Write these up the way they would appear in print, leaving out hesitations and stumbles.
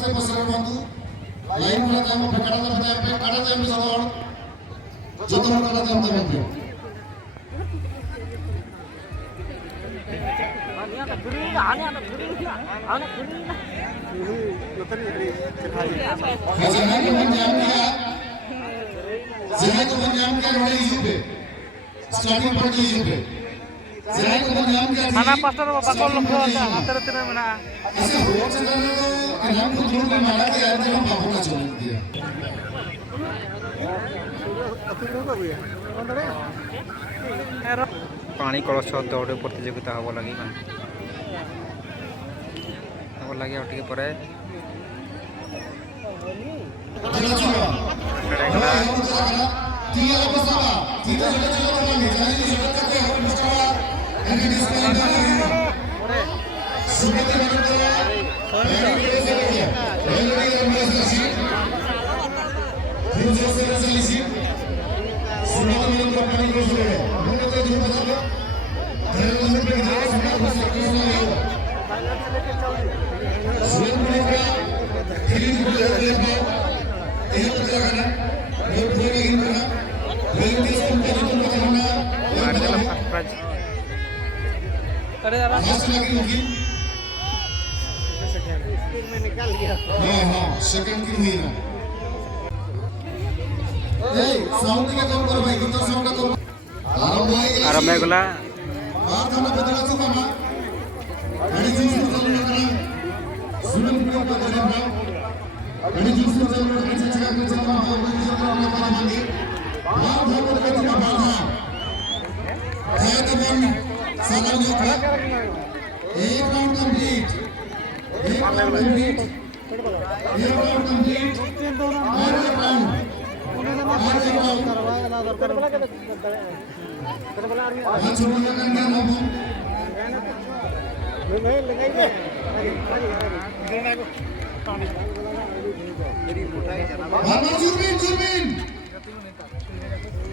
Pasal bantu, lain mana kamu berkata kata yang besar, jodoh kata kamu terbantu. Jangan kau menjamkan oleh isu pe, starting point isu pe. Jangan kau menjamkan. Mana pastor bapak kau lupa ada, antara tidak mana. Asal hukum sekarang itu, kenapa kau dulu mana dia ada yang bapak nak jual dia. पानी कलश दौड़ प्रतियोगिता हम लगी हम लगे टे पर सेकंड की हुई ना साउंड का कम करो भाई गिटार साउंड का कम आराम है गुला बाहर खाना बदला चुका ना गाड़ी जींस में चल रहा है सुनन वीडियो का चल रहा है गाड़ी जींस में चल रहा है चेक कर चल रहा है वो चल रहा है बाहर मांगे बाहर भागो तो कितना बाहर है तो मन साला जो था एक राउंड कंप्लीट एक राउंड कंप्लीट और एक राउंड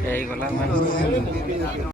यही गला